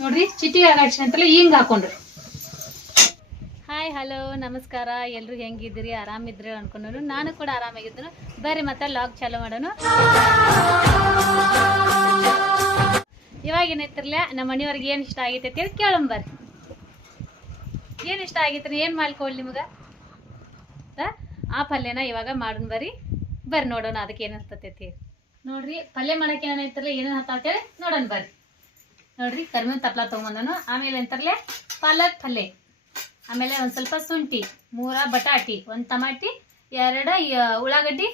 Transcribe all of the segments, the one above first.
ನೋಡ್ರಿ ಚಿಟಿ ಆಗಾಕ್ಷಿ ಅಂತಲೇ ಹಿಂಗೆ ಹಾಕೊಂಡ್ರಿ. ಹಾಯ್ ಹಲೋ ನಮಸ್ಕಾರ, ಎಲ್ಲರೂ ಹೆಂಗಿದ್ದೀರಿ? ಆರಾಮಿದ್ರಿ ಅನ್ಕೊಂಡು ನಾನು ಕೂಡ ಆರಾಮಾಗಿದ್ದನು. ಬರ್ರಿ ಮತ್ತೆ ಲಾಗ್ ಚಾಲೂ ಮಾಡೋಣ. ಇವಾಗ ಏನೈತಿರ್ಲ ನಮ್ಮ ಮನೆಯವ್ರಿಗೆ ಏನು ಇಷ್ಟ ಆಗೈತೆ ಅಂತ ಕೇಳಂಬರ್ರಿ. ಏನು ಇಷ್ಟ ಆಗೈತ್ರಿ? ಏನು ಮಾಡ್ಕೊಳ್ಳಿ ನಿಮ್ಗೆ ಆ ಪಲ್ಯನ ಇವಾಗ ಮಾಡೋಣ. ಬರ್ರಿ ನೋಡೋಣ ಅದಕ್ಕೆ ಏನು ಹತ್ತತೈತಿ. ನೋಡ್ರಿ ಪಲ್ಯ ಮಾಡಕ್ಕೆ ಏನೈತಿರ್ಲ ಏನೇನು ಹತ್ತೇಳಿ ನೋಡೋಣ ಬರ್ರಿ. ನೋಡ್ರಿ ಕರಿಬೇವಿನ ತಪ್ಪಲ ತೊಗೊಂಬಂದನು. ಆಮೇಲೆ ಎಂತಾರಲೆ ಪಾಲಕ್ ಪಲ್ಯ, ಆಮೇಲೆ ಒಂದು ಸ್ವಲ್ಪ ಶುಂಠಿ, 3 ಬಟಾಟಿ, 1 ಟಮಾಟಿ, 2 ಉಳ್ಳಾಗಡ್ಡಿ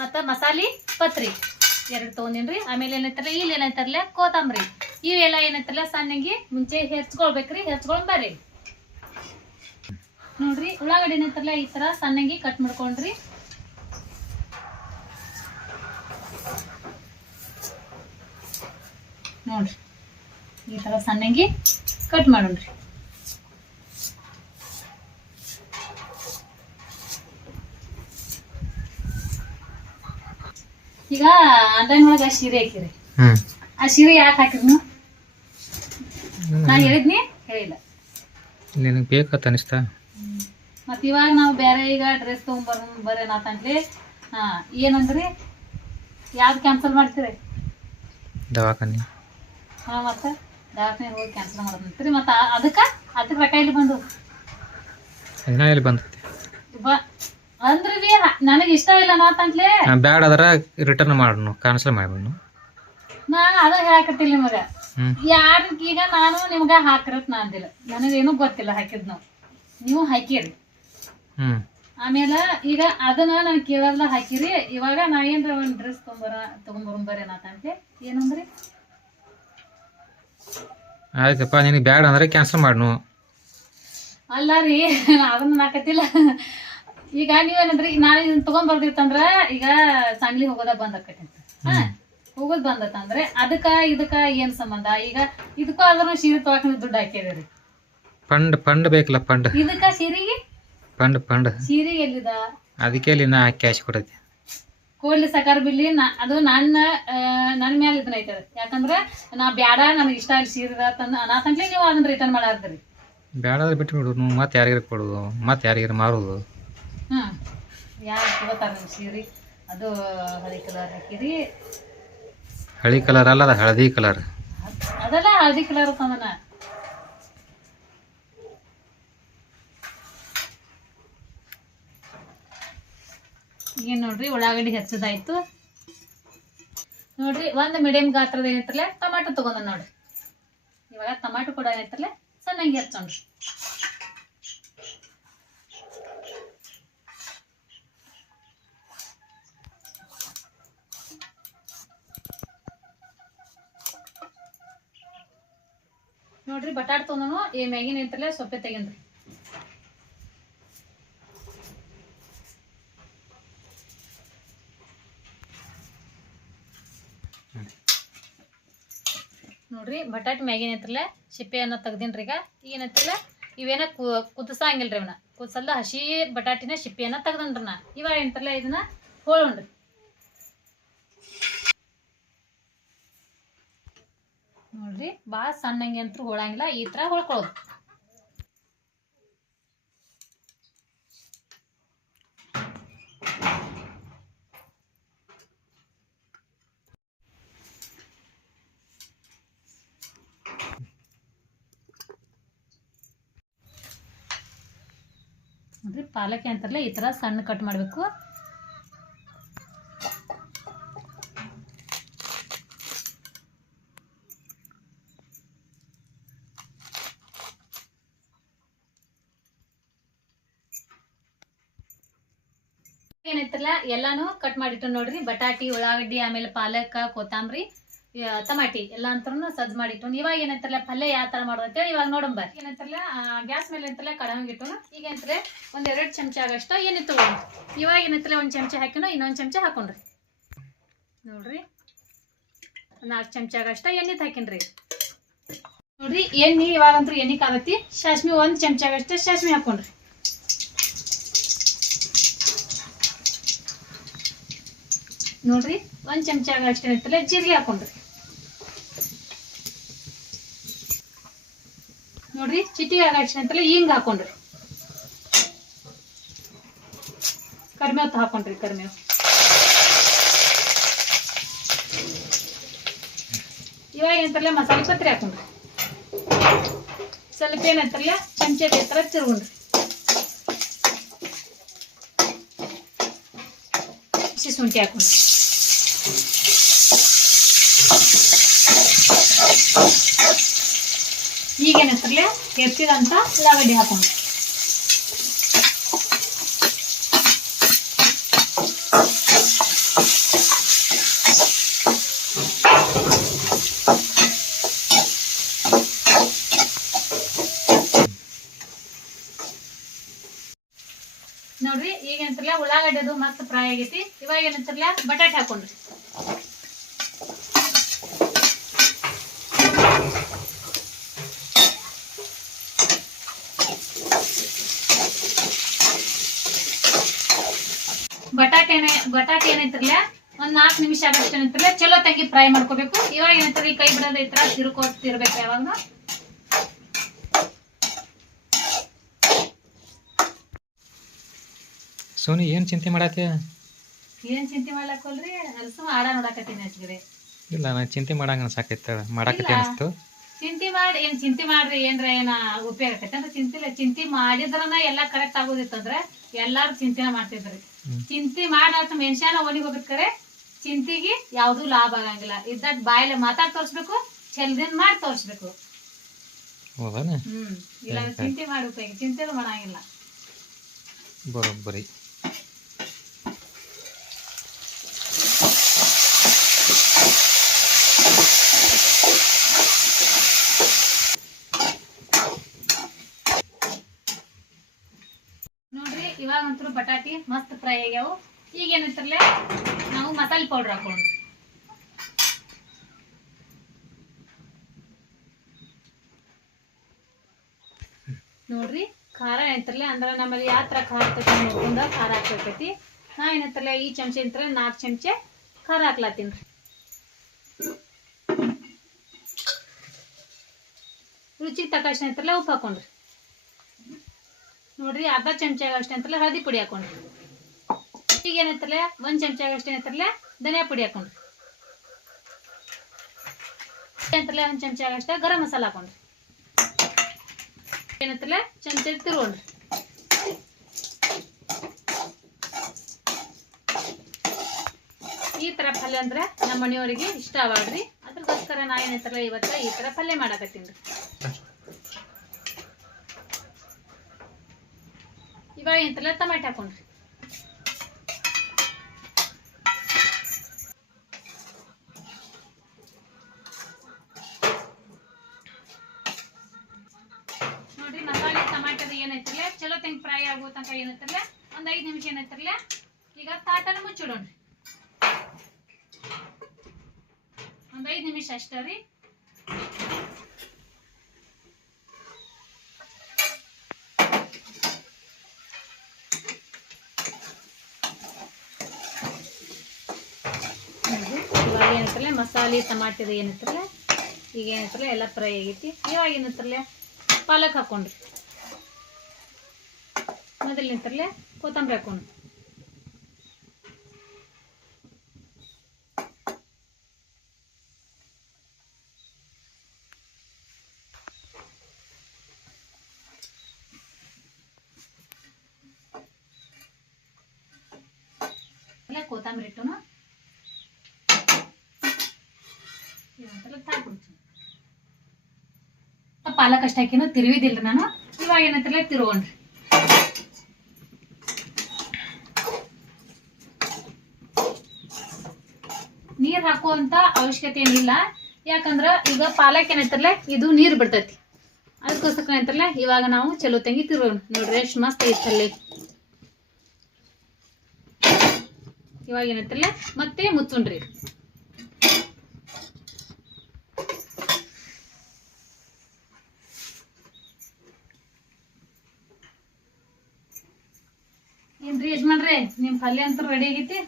ಮತ್ತು ಮಸಾಲೆ ಪತ್ರಿ 2 ತೊಗೊಂಡಿನ್ರಿ. ಆಮೇಲೆ ಏನೈತಾರಲ್ಲ ಇಲ್ಲಿ ಏನೈತಾರಲ್ಲ ಕೊತ್ತಂಬರಿ, ಇವೆಲ್ಲ ಏನೈತಾರಲ್ಲ ಸಣ್ಣಗೆ ಮುಂಚೆ ಹೆಚ್ಕೊಳ್ಬೇಕ್ರಿ. ಹೆಚ್ಕೊಂಡ್ ಬರ್ರಿ. ನೋಡ್ರಿ ಉಳ್ಳಾಗಡ್ಡಿ ಏನೈತಾರಲ್ಲ ಈ ಥರ ಸಣ್ಣಗೆ ಕಟ್ ಮಾಡ್ಕೊಂಡ್ರಿ. ನೋಡ್ರಿ ಈ ಥರ ಸಣ್ಣಗೆ ಕಟ್ ಮಾಡೋಣ್ರಿ. ಈಗ ಅಂಡನ್ ಒಳಗೆ ಶೀರೆ ಹಾಕಿರಿ. ಆ ಶೀರೆ ಯಾಕೆ ಹಾಕಿದ್ನು? ನಾ ಹೇಳಿದ್ನಿ ಹೇಳಿಲ್ಲ, ನಿನಗೆ ಬೇಕಂತ ಅನಿಸ್ತಾ? ಮತ್ತು ಇವಾಗ ನಾವು ಬೇರೆ ಈಗ ಡ್ರೆಸ್ ತೊಗೊಂಬರ್ರಿ ನಾತಂತ್ಲಿ. ಏನಂದ್ರಿ ಯಾವ್ದು ಕ್ಯಾನ್ಸಲ್ ಮಾಡ್ತೀರಿ? ದವಾಖಾನೆ. ಮತ್ತು ದವಾಖಾನೆ ಹೋಗಿ ಕ್ಯಾನ್ಸಲ್ ಮಾಡೋದಂತೀರಿ. ಮತ್ತು ಅದಕ್ಕೆ ರೊಕ್ಕ ಇಲ್ಲಿ ಬಂದು ಎಲ್ಲಿ ಬಂದೈತಿ ಅಂದ್ರೆ ಬಿ ನನಗೆ ಇಷ್ಟ ಇಲ್ಲ ನಾತಂತ್ಲಿ. ಬ್ಯಾಡ ಅದರ ರಿಟರ್ನ್ ಮಾಡೋಣ, ಕ್ಯಾನ್ಸಲ್ ಮಾಡ್ಬಿಡ್ನು. ನಾ ಅದ ಹೇಳಕತ್ತಿಲ್ಲ ನಿಮಗೆ. ಯಾರಿಗೆ ಈಗ ನಾನು ನಿಮ್ಗೆ ಹಾಕಿರತ್ ನಾ ಅಂದಿಲ್ಲ, ನನಗೇನು ಗೊತ್ತಿಲ್ಲ ಹಾಕಿದ್ ನೀವು ಹಾಕಿರಿ. ಆಮೇಲೆ ಈಗ ಅದನ್ನ ನಾನು ಕೇಳಲ್ಲ ಹಾಕಿರಿ. ಇವಾಗ ನಾ ಏನ್ರ ಒಂದು ಡ್ರೆಸ್ ತೊಗೊಂಬರ್ರಿ ನಾತಂತ್ಲಿ. ಏನಂದ್ರಿ? ಆಯ್ತಪ್ಪ, ನಿನಗೆ ಬ್ಯಾಡ ಅಂದ್ರೆ ಕ್ಯಾನ್ಸಲ್ ಮಾಡ್ನು. ಅಲ್ಲ ರೀ ಅದನ್ನ ನಾಕತ್ತಿಲ್ಲ. ಈಗ ನೀವೇನಂದ್ರಿ ನಾಳೆ ಇದನ್ನ ತೊಗೊಂಬರ್ದಿತ್ತಂದ್ರ ಈಗ ಸಾಂಗ್ಲಿ ಹೋಗೋದ ಬಂದಕ್ಕೈತಿ ಅಂತ ಹೋಗೋದ್ ಬಂದತ್ತಂದ್ರೆ ಇದಕ್ಕ ಏನ್ ಸಂಬಂಧ? ಈಗ ಇದಕ್ಕೂ ಆದ್ರೂ ಸೀರೆ ತೊಗೊಳಕ ದುಡ್ಡು ಹಾಕಿದ್ರಿ. ಫಂಡ್ ಬೇಕಲ್ಲ, ಫಂಡ್. ಇದಕ್ಕ ಸೀರೆಗೆ ಫಂಡ್ ಸೀರೆ ಎಲ್ಲಿದ? ಅದಕ್ಕೆ ಅಲ್ಲಿ ನಾ ಕ್ಯಾಶ್ ಕೊಡೈತಿ. ಕೊಡ್ಲಿ ಸಕಾರ ಬಿಡ್ಲಿ. ಅದು ನನ್ನ ಮ್ಯಾಲ ಇದನ್ನ ಐತದ. ಯಾಕಂದ್ರ ನಾ ಬ್ಯಾಡ, ನನಗೆ ಇಷ್ಟ ಇಲ್ಲ ಸೀರೆ ಅನಾತಂಕ್ಲಿ ನೀವು ಅದನ್ನ ರಿಟರ್ನ್ ಮಾಡಾರ್ದ್ರಿ. ಬ್ಯಾಡ ಬಿಟ್ಟು ಬಿಡು, ಮತ್ತೆ ಯಾರಿಗಾರ ಕೊಡೋದು, ಮತ್ತೆ ಯಾರಿಗಾರ ಮಾರೋದು. ಯಾರು ತಗೋತಾರ ನಿಮ್ ಸೀರೆ? ಅದು ಹಳದಿ ಕಲರ್ ಹಾಕಿರಿ. ಹಳಿ ಕಲರ್ ಅಲ್ಲ, ಅದ ಹಳದಿ ಕಲರ್. ಅದೆಲ್ಲ ಹಳದಿ ಕಲರ್ ತಂದನ. ಏನ್ ನೋಡ್ರಿ ಉಳ್ಳಾಗಡ್ಡಿ ಹೆಚ್ಚದಾಯ್ತು. ನೋಡ್ರಿ ಒಂದು ಮೀಡಿಯಂ ಗಾತ್ರದ ಏನೈತ್ರಲ್ಲ ಟಮಾಟೊ ತಗೊಂಡ ನೋಡ್ರಿ. ಇವಾಗ ಟಮಾಟೊ ಕೂಡ ಏನೈತ್ರಲ್ಲ ಸಣ್ಣಂಗೆ ಹೆಚ್ಚೋಣ್ರಿ. ನೋಡ್ರಿ ಬಟಾಟ್ ತೊಗೊಂಡನು. ಈ ಮ್ಯಾಗಿನ ಐತ್ರಲ್ಲ ಸೊಪ್ಪೆ ತೆಗಿನ್ರಿ. ನೋಡ್ರಿ ಬಟಾಟ್ ಮ್ಯಾಗಿನ ಐತ್ರಲ್ಲ ಸಿಪ್ಪೆಯನ್ನ ತೆಗ್ದಿನ್ರಿ. ಈಗ ಏನೈತ್ರಲ್ಲ ಇವೇನ ಕುದಿಸಂಗಿಲ್ರಿ. ಇವನ್ನ ಕುದಿಸಲ್ದ ಹಸಿ ಬಟಾಟಿನ ಸಿಪ್ಪೆಯನ್ನ ತೆಗ್ದನ್ರಿ ನಾ. ಇವಾಗ ಏನಂತಾರಲ್ಲ ಇದನ್ನ ಹೋಳೋಣ್ರಿ. ನೋಡ್ರಿ ಭಾಳ ಸಣ್ಣಂಗೆ ಅಂತೂ ಹೋಳಂಗಿಲ್ಲ, ಈ ಥರ ಹೊಳ್ಕೊಳ್ಳೋದು. ನೋಡ್ರಿ ಪಾಲಕ್ ಅಂತಾರಲ್ಲ ಈ ಥರ ಸಣ್ಣ ಕಟ್ ಮಾಡಬೇಕು. ಏನೈತ್ರಲ್ಲ ಎಲ್ಲಾನು ಕಟ್ ಮಾಡಿಟ್ಟು ನೋಡ್ರಿ. ಬಟಾಟಿ, ಉಳ್ಳಾಗಡ್ಡಿ, ಆಮೇಲೆ ಪಾಲಕ್, ಕೊತ್ತಂಬರಿ, ಟಮಾಟಿ ಎಲ್ಲ ಅಂತರೂ ಸಜ್ಜು ಮಾಡಿಟ್ಟು. ಇವಾಗ ಏನೈತ್ರಲ್ಲ ಪಲ್ಯ ಯಾವ ಥರ ಮಾಡೋದು ಅಂತೇಳಿ ಇವಾಗ ನೋಡಂಬ. ಏನಂತಾರಲ್ಲ ಗ್ಯಾಸ್ ಮೇಲೆ ಅಂತಲ್ಲ ಕಡಂಗೆ ಇಟ್ಟು ಈಗ ಏನಂತಾರೆ 1-2 ಚಮಚ ಆಗಷ್ಟ ಎಣ್ಣೆ ತಗೊಂಡು ಇವಾಗ ಏನೈತ್ರಲ್ಲ 1 ಚಮಚ ಹಾಕಿನೋ ಇನ್ನೊಂದು ಚಮಚ ಹಾಕೊಂಡ್ರಿ. ನೋಡ್ರಿ 4 ಚಮಚ ಆಗಷ್ಟ ಎಣ್ಣೆ ಹಾಕಿನ್ರಿ. ನೋಡ್ರಿ ಎಣ್ಣೆ ಇವಾಗಂತೂ ಎಣ್ಣೆ ಕಾಗತ್ತಿ. ಸಾಸ್ಮಿ 1 ಚಮಚ ಆಗಷ್ಟ ಸಾಸ್ಮಿ ಹಾಕೊಂಡ್ರಿ. ನೋಡ್ರಿ 1 ಚಮಚ ಆಗಷ್ಟ ಜೀರಿಗೆ ಹಾಕೊಂಡ್ರಿ. ನೋಡ್ರಿ ಚಿಟಿಗೆ ಆಗಾಡ್ಸಿ ಅಂತಲ್ಲ ಹಿಂಗ್ ಹಾಕೊಂಡ್ರಿ, ಕರಿಮೇವ್ ಹಾಕೊಂಡ್ರಿ, ಕರಿಮೇವ್. ಇವಾಗ ಏನಂತಾರಲ್ಲ ಮಸಾಲೆ ಪತ್ರಿ ಹಾಕೊಂಡ್ರಿ, ಸ್ವಲ್ಪ ಏನಂತಾರಲ್ಲ ಚಮಚೆ ಎತ್ತರ ತಿರ್ಗೊಂಡ್ರಿ, ಹಸಿ ಶುಂಠಿ ಹಾಕೊಂಡ್ರಿ, ಈಗೇನಂತಾರಲ್ಲ ಎತ್ತಿದಂತ ಉಳ್ಳಾಗಡ್ಡಿ ಹಾಕೊಂಡ್ರಿ, ನೋಡ್ರಿ ಈಗ ಏನಂತಾರಲ್ಲ ಉಳ್ಳಾಗಡ್ಡಿ ಅದು ಮಸ್ತ್ ಫ್ರೈ ಆಗೈತಿ. ಇವಾಗ ಏನಂತಾರಲ್ಲ ಬಟಾಟೆ ಹಾಕೊಂಡ್ರಿ, ಬಟಾಟೆ ಏನೈತ್ರಲ್ಲ ಒಂದ್ 4 ನಿಮಿಷ ಆಗಷ್ಟು ಏನಂತಾರಲ್ಲ ಚಲೋ ತಂಗಿ ಫ್ರೈ ಮಾಡ್ಕೋಬೇಕು. ಇವಾಗ ಏನಂತಾರೆ ಕೈ ಬಿಡೋದ ಐತ್ರ ತಿರ್ಕೋತಿರ್ಬೇಕು ಯಾವಾಗ. ಸೋನಿ ಏನು ಚಿಂತೆ ಮಾಡತ್ತೆ? ಏನ್ ಚಿಂತೆ ಮಾಡ್ಲಕ್ಕಲ್ರಿ, ಅಲ್ಸು ಆಡ ನೋಡಕತ್ತೀನಿ ಹಚ್ಗಡೆ. ಇಲ್ಲ ನಾ ಚಿಂತೆ ಮಾಡಂಗ ಅನ್ಸಾಕೈತ, ಮಾಡಾಕತ್ತೆ ಅನಿಸ್ತು. ಚಿಂತೆ ಮಾಡ್ರಿ ಏನ್ರ ಏನ ಉಪಯೋಗ ಆಕೈತೆ ಅಂತ ಚಿಂತೆ ಮಾಡಿದ್ರನ ಎಲ್ಲಾ ಕರೆಕ್ಟ್ ಆಗೋದಿತ್ತಂದ್ರ ಎಲ್ಲಾರು ಚಿಂತೆನ ಮಾಡ್ತಿದ್ರಿ. ಚಿಂತೆ ಮಾಡಾಟ ಮೆನ್ಷಾನ ಓಣಿಗೆ ಹೋಗ್ಬೇಕಾರೆ ಚಿಂತೆಗೆ ಯಾವ್ದು ಲಾಭ ಆಗಂಗಿಲ್ಲ. ಇದ್ದಟ್ ಬಾಯಿಲೆ ಮಾತಾಡ್ ತೋರ್ಸ್ಬೇಕು, ಚೆಲ್ದಿನ್ ಮಾಡಿ ತೋರ್ಸ್ಬೇಕು. ಹೌದಾನ? ಇಲ್ಲ ಚಿಂತೆ ಮಾಡಿ ಉಪಯೋಗ, ಚಿಂತೆನೂ ಮಾಡಂಗಿಲ್ಲ. ಬರೋಬ್ಬರಿ. ನೋಡ್ರಿ ಇವಾಗ ಅಂತೂ ಬಟಾಟಿ ಮಸ್ತ್ ಫ್ರೈ ಆಗ್ಯಾವು. ಈಗ ಏನಂತಾರಲ್ಲ ನಾವು ಮಸಾಲೆ ಪೌಡರ್ ಹಾಕೊಂಡು, ನೋಡ್ರಿ ಖಾರ ಏನಂತಾರಲ್ಲ ಅಂದ್ರೆ ನಮ್ಮಲ್ಲಿ ಯಾವ ತರ ಖಾರ ಹಾಕ್ತೈತಿ ನೋಡ್ಕೊಂಡ ಖಾರ ಹಾಕ್ತೈತಿ. ನಾ ಏನಂತಾರಲ್ಲ ಈ ಚಮಚೆ ಅಂತ 4 ಚಮಚೆ ಖಾರ ಹಾಕ್ಲಾತೀನಿ. ರುಚಿಗೆ ತಕ್ಕಷ್ಟು ಅಂತಾರಲ್ಲ ಉಪ್ಪು ಹಾಕೊಂಡ್ರಿ, ನೋಡ್ರಿ ಅರ್ಧ ಚಮಚ ಆಗಷ್ಟು ಅಂತಾರಲ್ಲ ಹಳದಿ ಪುಡಿ ಹಾಕೊಂಡ್ರಿ. ಈಗ ಏನಂತಾರಲ್ಲ 1 ಚಮಚ ಆಗಷ್ಟು ಏನಂತಾರಲ್ಲ ಧನಿಯಾ ಪುಡಿ ಹಾಕೊಂಡ್ರಿ, ಅಂತಾರಲ್ಲ 1 ಚಮಚ ಆಗಷ್ಟ ಗರಂ ಮಸಾಲ ಹಾಕೊಂಡ್ರಿ, ಏನಂತಾರಲ್ಲ ಚಮಚ ತಿರ್ಗೊಂಡ್ರಿ. ಈ ತರ ಪಲ್ಯ ಅಂದ್ರೆ ನಮ್ಮ ಮನೆಯವರಿಗೆ ಇಷ್ಟ ಆವಾಡ್ರಿ. ಅದ್ರಗೋಸ್ಕರ ನಾ ಏನಂತಾರಲ್ಲ ಇವತ್ತ ಈ ತರ ಪಲ್ಯ ಮಾಡಾಕತ್ತೀನಿ. ಇವಾಗ ಏನಂತಾರಲ್ಲ ಟಮಾಟೆ ಹಾಕೊಂಡ್ರಿ, ನೋಡ್ರಿ ಮಸಾಲೆ ಟಮಾಟದ ಏನೈತಿರಲ್ಲ ಚಲೋ ತೆಂಗ್ ಫ್ರೈ ಆಗೋ ತನಕ ಏನೈತಿರಲ್ಲ ಒಂದ್ 5 ನಿಮಿಷ ಏನೈತಿರಲ್ಲ ಈಗ ತಾಟನ ಮುಚ್ಚಿಡೋಣ್ರಿ. ಒಂದ್ 5 ನಿಮಿಷ ಅಷ್ಟೇ ರೀ. ಇವಾಗ ಏನೈತಿರಲ್ಲ ಮಸಾಲೆ ಟಮಾಟದ ಏನೈತಿರಲ್ಲ ಈಗ ಏನೈತಿರಲ್ಲ ಎಲ್ಲ ಫ್ರೈ ಆಗೈತಿ. ಇವಾಗ ಏನೈತಿರಲ್ಲ ಪಾಲಕ್ ಹಾಕೊಂಡ್ರಿ, ಮೊದಲು ನಿಂತಿರಲ್ಲ ಕೊತ್ತಂಬರಿ ಹಾಕೊಂಡು, ಕೊತ್ತಂಬರಿ ಇಟ್ಟುನು ಪಾಲಕ್ ಅಷ್ಟ ಹಾಕಿನೂ ತಿರುವಿದಿಲ್ರಿ ನಾನು. ಇವಾಗ ಏನಂತಿರಲ್ಲ ತಿರುಗೊಂಡ್ರಿ, ನೀರ್ ಹಾಕುವಂತ ಅವಶ್ಯಕತೆ ಏನಿಲ್ಲ. ಯಾಕಂದ್ರ ಈಗ ಪಾಲಕ್ ಏನೈತಿರಲ್ಲ ಇದು ನೀರ್ ಬಿಡ್ತೈತಿ. ಅದಕ್ಕೋಸ್ಕರ ಏನಂತಾರಲ್ಲ ಇವಾಗ ನಾವು ಚಲೋ ತಂಗಿ ತಿರುಗೋಣ. ನೋಡ್ರಿ ಎಷ್ಟು ಮಸ್ತ್ ಐತಲ್ಲಿ. ಇವಾಗ ಏನೈತಿರಲ್ಲ ಮತ್ತೆ ಮುಚ್ಚುಣ್ರಿ. ಏನ್ರಿ ಯಜಮಾನ್ರೆ ನಿಮ್ ಪಲ್ಯ ಅಂತೂ ರೆಡಿ ಆಗೈತಿ.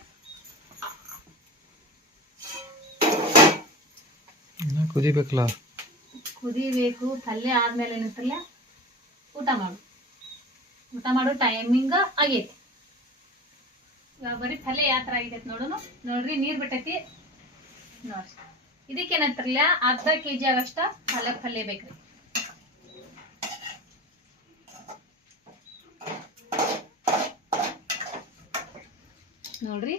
ಕುದಿಬೇಕಲ್ಲ, ಕುದಿಬೇಕು. ಪಲ್ಯ ಆದ್ಮೇಲೆ ಏನಂತಲ್ಲ ಊಟ ಮಾಡು ಟೈಮಿಂಗ್ ಆಗೈತಿ. ಇವಾಗ ಬರೀ ಪಲ್ಯ ಯಾವ ಥರ ಆಗೈತೆ ನೋಡೋಣ. ನೋಡ್ರಿ ನೀರು ಬಿಟ್ಟೈತಿ ನೋಡ್ರಿ. ಇದಕ್ಕೇನಂತಾರಲ್ಲ ಅರ್ಧ ಕೆಜಿ ಆಗಷ್ಟ ಪಲ್ಯ ಬೇಕ್ರಿ. ನೋಡ್ರಿ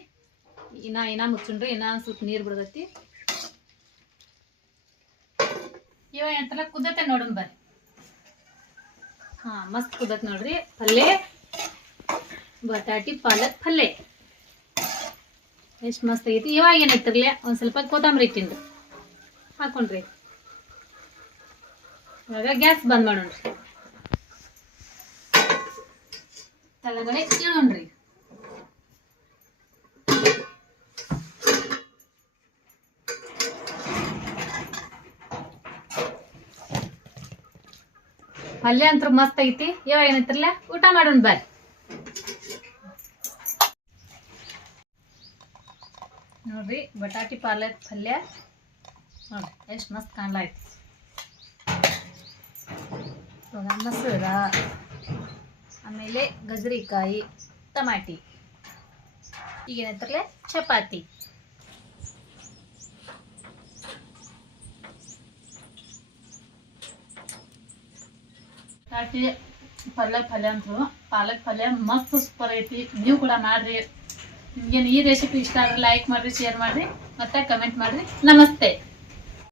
ಇನ್ನ ಮುಚ್ಚುಣ್ರಿ. ಇನ್ನ ಸ್ವಲ್ಪ ನೀರು ಬಿಡ್ದೈತಿ. ಇವಾಗ ಎಂತಲ್ಲ ಕುದತ್ತೆ ನೋಡೋಣ ಬರ್ರಿ. ಮಸ್ತ್ ಕುದತ್ ನೋಡ್ರಿ. ಪಲ್ಯ ಬಟಾಟಿ ಪಾಲಕ್ ಪಲ್ಯ ಎಷ್ಟು ಮಸ್ತ್ ಆಗೈತಿ. ಇವಾಗ ಏನೈತಿರ್ಲಿ ಒಂದ್ ಸ್ವಲ್ಪ ಕೊತ್ತಂಬರಿ ತಿಂದು ಹಾಕೊಂಡ್ರಿ. ಇವಾಗ ಗ್ಯಾಸ್ ಬಂದ್ ಮಾಡೋಣ್ರಿ. ತಳಗಡೆ ಇಡೋಣ್ರಿ. ಪಲ್ಯ ಅಂತೂ ಮಸ್ತ್ ಐತಿ. ಇವಾಗ ಏನೈತಿರ್ಲ ಊಟ ಮಾಡೋಣ ಬರ್ರಿ. ನೋಡ್ರಿ ಬಟಾಟಿ ಪಾಲಕ್ ಪಲ್ಯ ನೋಡ್ರಿ ಎಷ್ಟು ಮಸ್ತ್ ಕಾಣ್ಲೈತಿ. ಇವಾಗ ಮೊಸರ, ಆಮೇಲೆ ಗಜರಿಕಾಯಿ, ಟಮಾಟಿ, ಈಗ ಏನೈತಿರ್ಲ ಚಪಾತಿ. ಬಟಾಟಿ ಪಲ್ಯ ಅಂತೂ ಪಾಲಕ್ ಪಲ್ಯ ಮಸ್ತ್ ಸೂಪರ್ ಐತಿ. ನೀವು ಕೂಡ ಮಾಡ್ರಿ. ನಿಮ್ಗೇನು ಈ ರೆಸಿಪಿ ಇಷ್ಟ ಆದ್ರೆ ಲೈಕ್ ಮಾಡ್ರಿ, ಶೇರ್ ಮಾಡ್ರಿ, ಮತ್ತೆ ಕಮೆಂಟ್ ಮಾಡ್ರಿ. ನಮಸ್ತೆ.